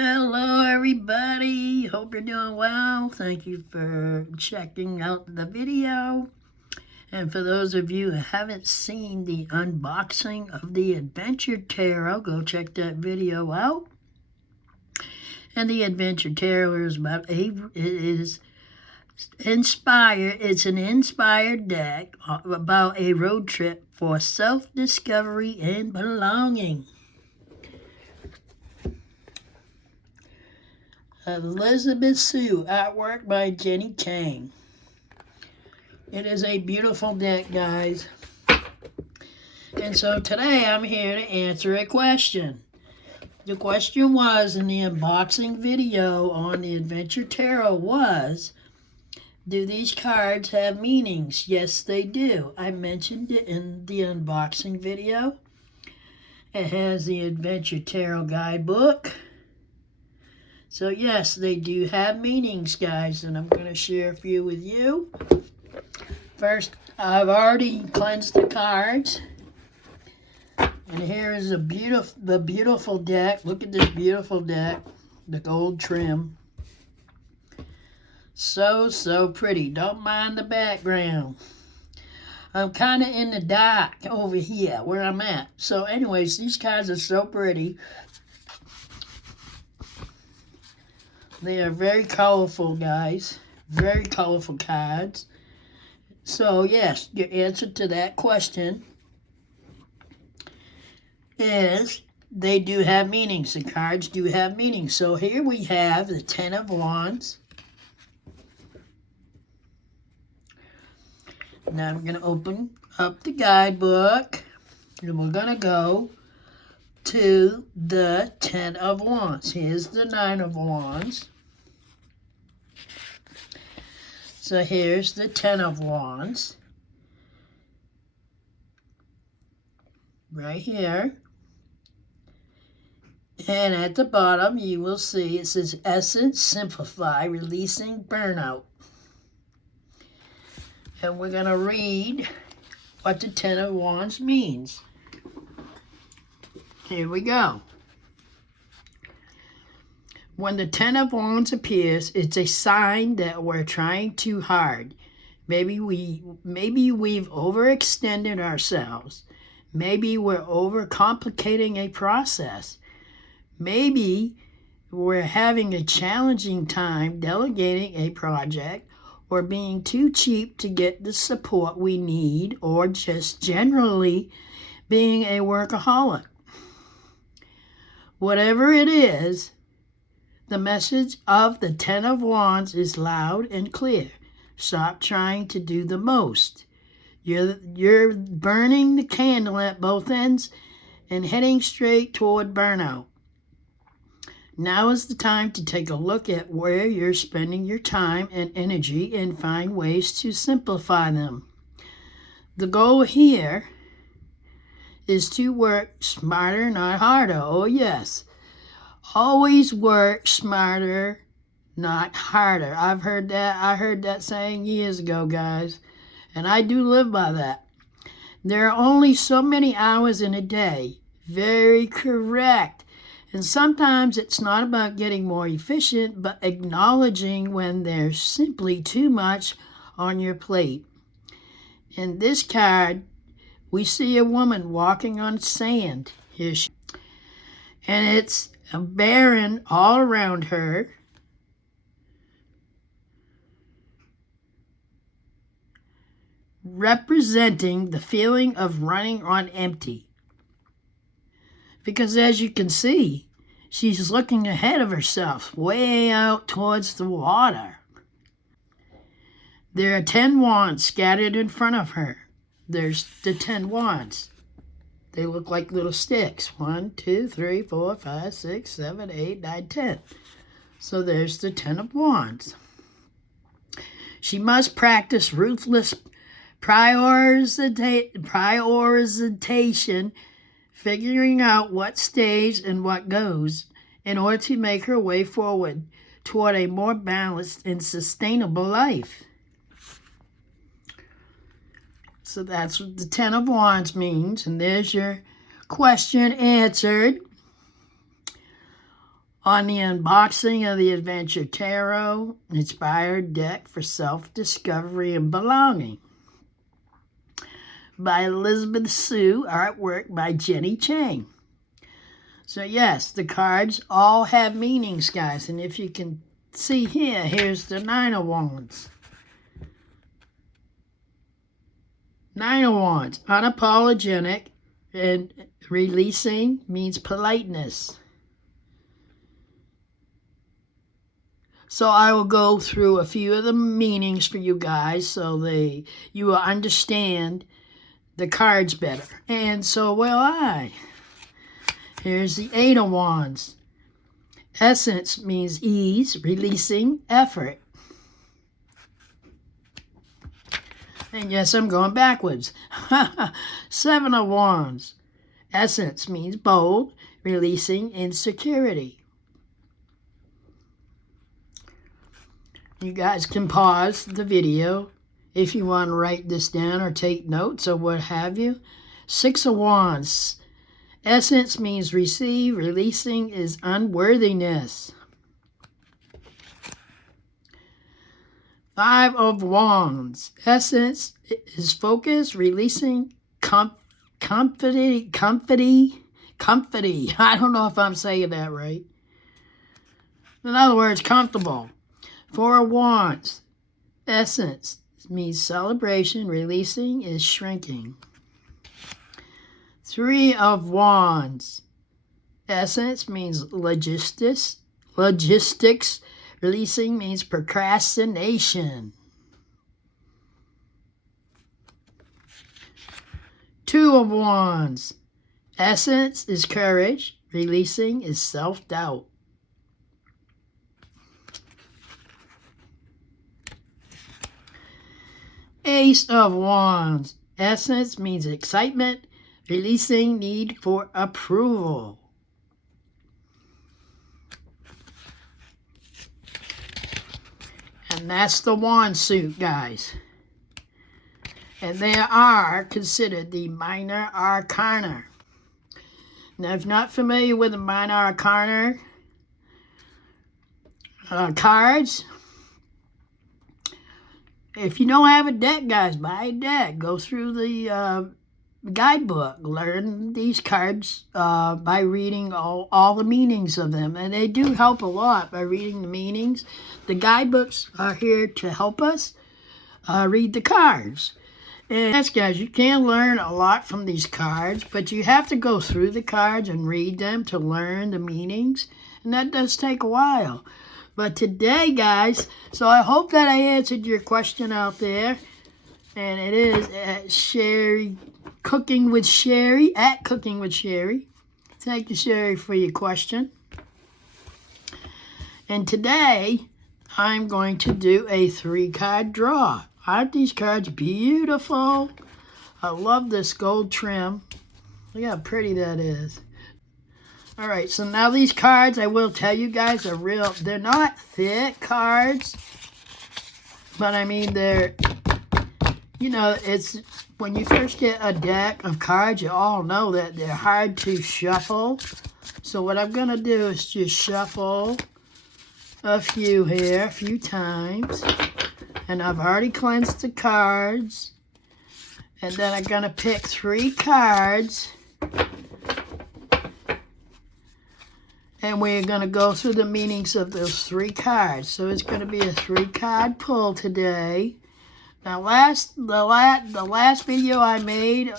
Hello, everybody. Hope you're doing well. Thank you for checking out the video. And for those of you who haven't seen the unboxing of the Adventure Tarot, go check that video out. And the Adventure Tarot is inspired. It's an inspired deck about a road trip for self-discovery and belonging. Elizabeth Sue, artwork by Jenny Kang. It is a beautiful deck, guys. And so today I'm here to answer a question. The question was in the unboxing video on the Adventure Tarot was, do these cards have meanings? Yes, they do. I mentioned it in the unboxing video. It has the Adventure Tarot guidebook. So yes, they do have meanings, guys, and I'm going to share a few with you. First, I've already cleansed the cards. And here is the beautiful deck. Look at this beautiful deck, the gold trim. So pretty. Don't mind the background. I'm kind of in the dark over here where I'm at. So anyways, these cards are so pretty. They are very colorful, guys. Very colorful cards. So, yes, your answer to that question is they do have meanings. The cards do have meanings. So here we have the Ten of Wands. Now we're going to open up the guidebook. And we're going to go to the Ten of Wands. Here's the Nine of Wands. So here's the Ten of Wands. Right here. And at the bottom you will see it says Essence, Simplify, Releasing Burnout. And we're going to read what the Ten of Wands means. Here we go. When the Ten of Wands appears, it's a sign that we're trying too hard. Maybe we've overextended ourselves. Maybe we're overcomplicating a process. Maybe we're having a challenging time delegating a project, or being too cheap to get the support we need, or just generally being a workaholic. Whatever it is, the message of the Ten of Wands is loud and clear. Stop trying to do the most. You're burning the candle at both ends and heading straight toward burnout. Now is the time to take a look at where you're spending your time and energy and find ways to simplify them. The goal here is to work smarter, not harder. Oh, yes. Always work smarter, not harder. I've heard that. I heard that saying years ago, guys. And I do live by that. There are only so many hours in a day. Very correct. And sometimes it's not about getting more efficient, but acknowledging when there's simply too much on your plate. In this card, we see a woman walking on sand. Here she is. And it's barren all around her. Representing the feeling of running on empty. Because as you can see, she's looking ahead of herself, way out towards the water. There are 10 wands scattered in front of her. There's the 10 wands. They look like little sticks. 1, 2, 3, 4, 5, 6, 7, 8, 9, 10. So there's the 10 of Wands. She must practice ruthless prioritization, figuring out what stays and what goes in order to make her way forward toward a more balanced and sustainable life. So that's what the Ten of Wands means. And there's your question answered. on the unboxing of the Adventure Tarot, inspired deck for self-discovery and belonging by Elizabeth Sue, artwork by Jenny Chang. So yes, the cards all have meanings, guys, and if you can see here, here's the Nine of Wands. Nine of Wands, unapologetic, and releasing means politeness. So I will go through a few of the meanings for you guys so you will understand the cards better. And so will I. Here's the Eight of Wands. Essence means ease, releasing, effort. And yes, I'm going backwards. Seven of Wands. Essence means bold, releasing, insecurity. You guys can pause the video if you want to write this down or take notes or what have you. Six of Wands. Essence means receive, releasing is unworthiness. Five of Wands. Essence is focus, releasing, comforty. I don't know if I'm saying that right. In other words, comfortable. Four of Wands. Essence means celebration, releasing is shrinking. Three of Wands. Essence means logistics. Releasing means procrastination. Two of Wands. Essence is courage. Releasing is self-doubt. Ace of Wands. Essence means excitement. Releasing need for approval. And that's the wand suit, guys. And they are considered the minor arcana. Now, if you're not familiar with the minor arcana cards, if you don't have a deck, guys, buy a deck. Go through the guidebook. Learn these cards by reading all the meanings of them. And they do help a lot by reading the meanings. The guidebooks are here to help us read the cards. And yes, guys, you can learn a lot from these cards, but you have to go through the cards and read them to learn the meanings. And that does take a while. But today, guys, so I hope that I answered your question out there. And it is at Sherry, Cooking with Sherry, at Cooking with Sherry. Thank you, Sherry, for your question. And today, I'm going to do a 3-card draw. Aren't these cards beautiful? I love this gold trim. Look how pretty that is. All right, so now these cards, I will tell you guys, are real. They're not thick cards, but I mean, they're, you know, it's when you first get a deck of cards, you all know that they're hard to shuffle. So what I'm going to do is just shuffle a few here, a few times. And I've already cleansed the cards. And then I'm going to pick 3 cards. And we're going to go through the meanings of those 3 cards. So it's going to be a 3-card pull today. Now, the last video I made,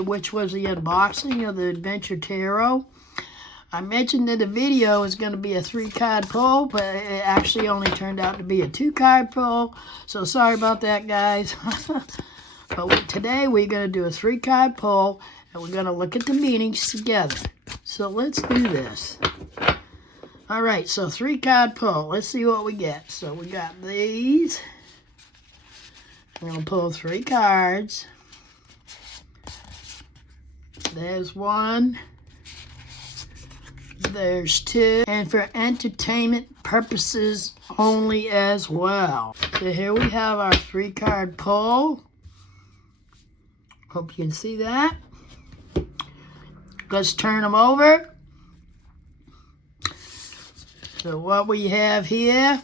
which was the unboxing of the Adventure Tarot, I mentioned that the video is going to be a 3-card pull, but it actually only turned out to be a 2-card pull. So sorry about that, guys. But today we're going to do a 3-card pull, and we're going to look at the meanings together. So let's do this. All right, so 3-card pull. Let's see what we get. So we got these. I'm going to pull 3 cards. There's 1. There's 2. And for entertainment purposes only as well. So here we have our 3-card pull. Hope you can see that. Let's turn them over. So what we have here,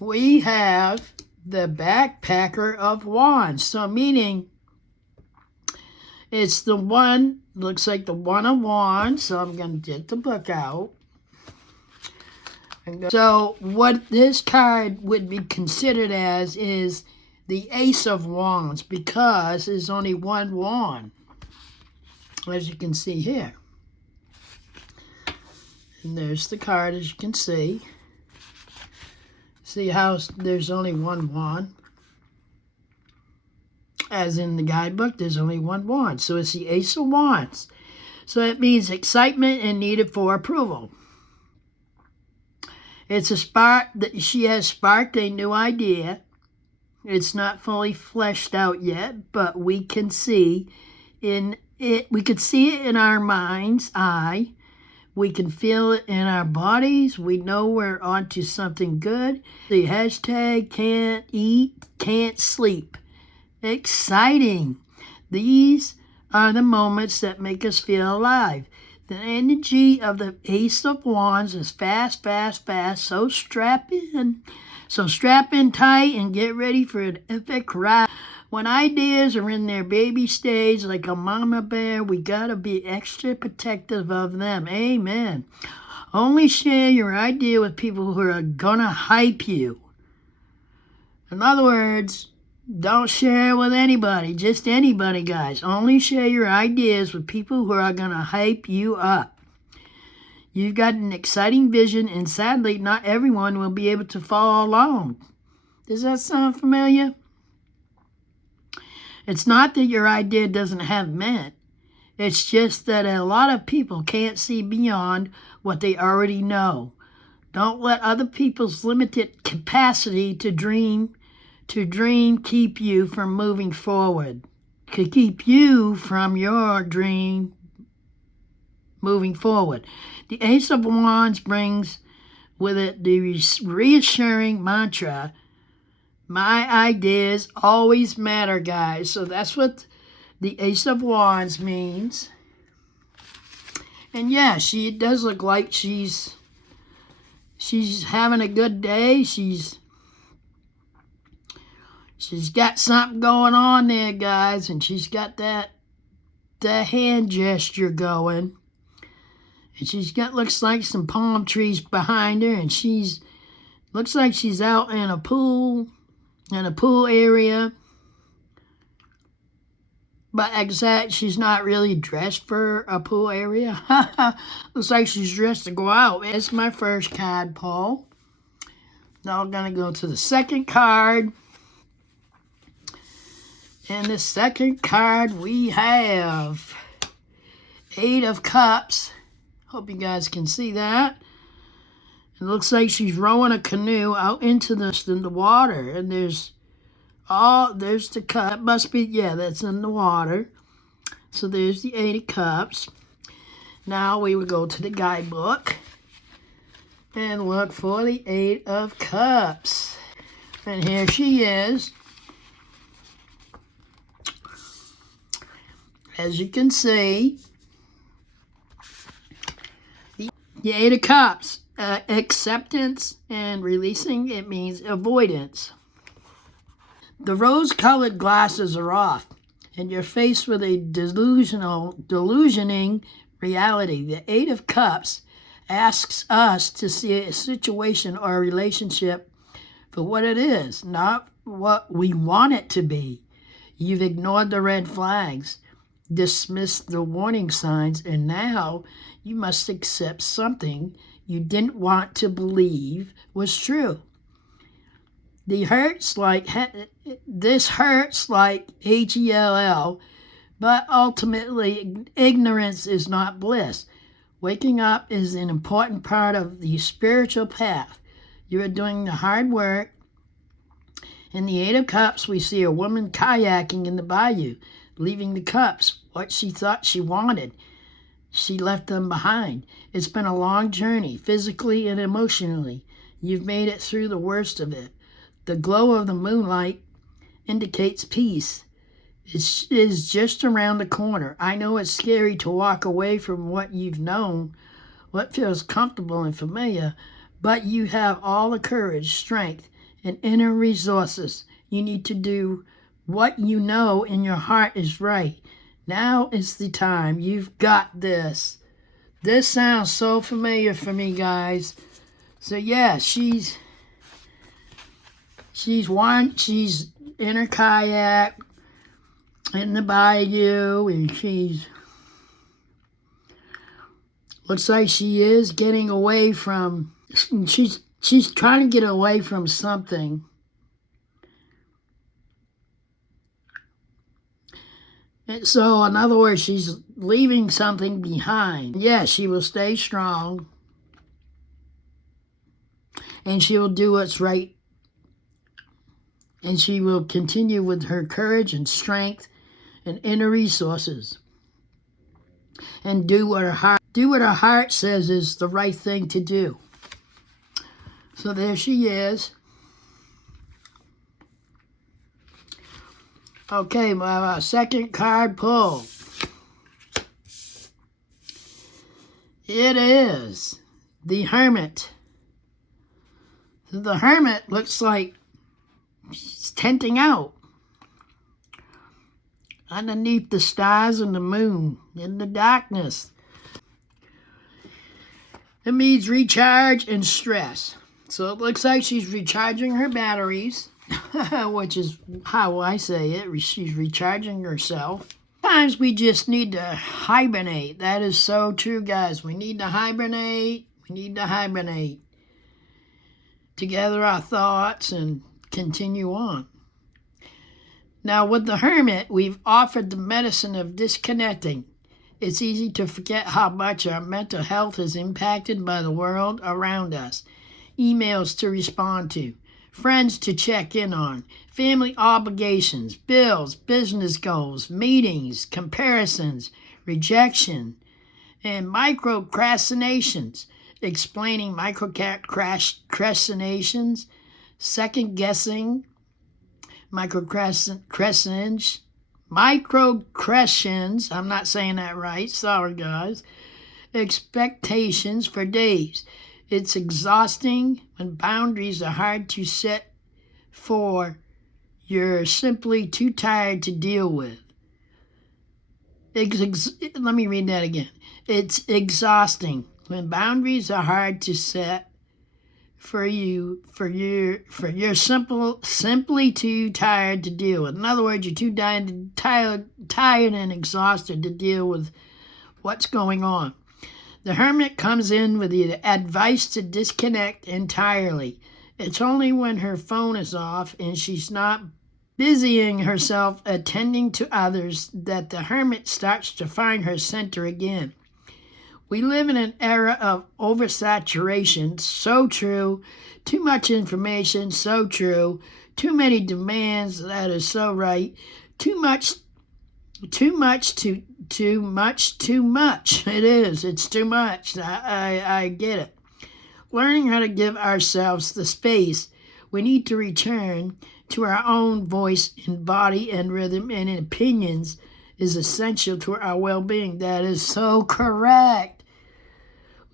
we have the Backpacker of Wands. So meaning it's the one, looks like the One of Wands. So I'm going to get the book out. So what this card would be considered as is the Ace of Wands, because there's only one wand, as you can see here. And there's the card, as you can see. See how there's only one wand? As in the guidebook, there's only one wand. So it's the Ace of Wands. So it means excitement and needed for approval. It's a spark that she has sparked a new idea. It's not fully fleshed out yet, but we can see in it. We can see it in our mind's eye. We can feel it in our bodies. We know we're onto something good. The hashtag can't eat, can't sleep. Exciting. These are the moments that make us feel alive. The energy of the Ace of Wands is fast, fast, fast. So strap in. So strap in tight and get ready for an epic ride. When ideas are in their baby stage like a mama bear, we gotta be extra protective of them. Amen. Only share your idea with people who are gonna hype you. In other words, don't share it with anybody, just anybody, guys. Only share your ideas with people who are going to hype you up. You've got an exciting vision, and sadly, not everyone will be able to follow along. Does that sound familiar? It's not that your idea doesn't have merit. It's just that a lot of people can't see beyond what they already know. Don't let other people's limited capacity to dream keep you from moving forward. Could keep you from your dream moving forward. The Ace of Wands brings with it the reassuring mantra, my ideas always matter, guys. So that's what the Ace of Wands means. And yeah, it does look like she's having a good day. She's got something going on there, guys, and she's got that hand gesture going. And she's got, looks like some palm trees behind her, and looks like she's out in a pool area. But she's not really dressed for a pool area. Looks like she's dressed to go out. It's my first card pull. Now we're going to go to the second card. And the second card we have Eight of Cups. Hope you guys can see that. It looks like she's rowing a canoe out into the water. And there's the cup. That must be, yeah, that's in the water. So there's the Eight of Cups. Now we would go to the guidebook and look for the Eight of Cups. And here she is. As you can see, the Eight of Cups, acceptance and releasing, it means avoidance. The rose-colored glasses are off, and you're faced with a delusioning reality. The Eight of Cups asks us to see a situation or a relationship for what it is, not what we want it to be. You've ignored the red flags, dismissed the warning signs, and now you must accept something you didn't want to believe was true. This hurts like HELL, but ultimately ignorance is not bliss. Waking up is an important part of the spiritual path. You are doing the hard work. In the Eight of Cups, we see a woman kayaking in the bayou, leaving the cups, what she thought she wanted. She left them behind. It's been a long journey, physically and emotionally. You've made it through the worst of it. The glow of the moonlight indicates peace. It is just around the corner. I know it's scary to walk away from what you've known what feels comfortable and familiar, but you have all the courage, strength, and inner resources you need to do what you know in your heart is right. Now is the time. You've got this. This sounds so familiar for me, guys. So yeah, she's in her kayak in the bayou, and looks like she is getting away from, she's trying to get away from something. And so, in other words, she's leaving something behind. Yes, she will stay strong, and she will do what's right, and she will continue with her courage and strength and inner resources, and do what her heart says is the right thing to do. So there she is. Okay, my second card pull. It is the Hermit. The Hermit looks like she's tenting out underneath the stars and the moon in the darkness. It means recharge and stress. So it looks like she's recharging her batteries, which is how I say it. She's recharging herself. Sometimes we just need to hibernate. That is so true, guys. We need to hibernate. We need to hibernate to gather our thoughts and continue on. Now, with the Hermit, we've offered the medicine of disconnecting. It's easy to forget how much our mental health is impacted by the world around us. Emails to respond to, friends to check in on, family obligations, bills, business goals, meetings, comparisons, rejection, and microcrastinations. Explaining microcrastinations, second-guessing, microcrastinations, I'm not saying that right, sorry guys, expectations for days. It's exhausting when boundaries are hard to set for you're simply too tired to deal with. Let me read that again. It's exhausting when boundaries are hard to set for you're simply too tired to deal with. In other words, you're too tired and exhausted to deal with what's going on. The Hermit comes in with the advice to disconnect entirely. It's only when her phone is off and she's not busying herself attending to others that the Hermit starts to find her center again. We live in an era of oversaturation, so true. Too much information, so true. Too many demands, that is so right. Too much. It is. It's too much. I get it. Learning how to give ourselves the space we need to return to our own voice in body and rhythm and in opinions is essential to our well-being. That is so correct.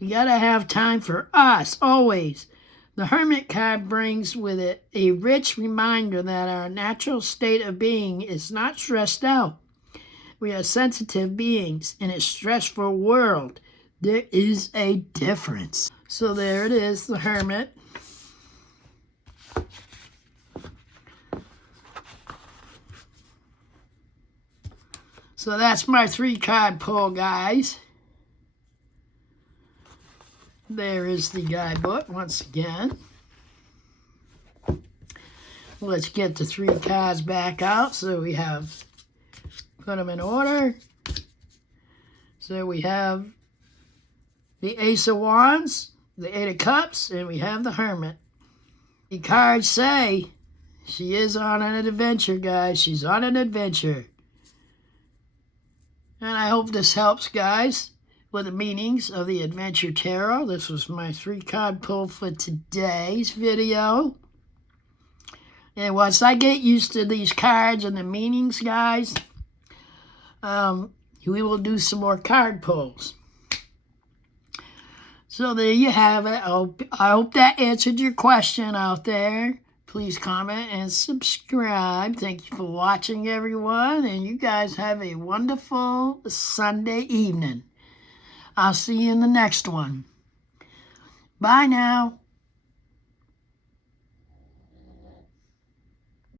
We got to have time for us, always. The Hermit card brings with it a rich reminder that our natural state of being is not stressed out. We are sensitive beings in a stressful world. There is a difference. So there it is, the Hermit. So that's my 3-card pull, guys. There is the guidebook once again. Let's get the 3 cards back out. So we have, put them in order. So we have the Ace of Wands, the 8 of Cups, and we have the Hermit. The cards say she is on an adventure, guys. She's on an adventure. And I hope this helps, guys, with the meanings of the Adventure Tarot. This was my 3-card pull for today's video. And once I get used to these cards and the meanings, guys, we will do some more card pulls. So there you have it. I hope that answered your question out there. Please comment and subscribe. Thank you for watching, everyone. And you guys have a wonderful Sunday evening. I'll see you in the next one. Bye now.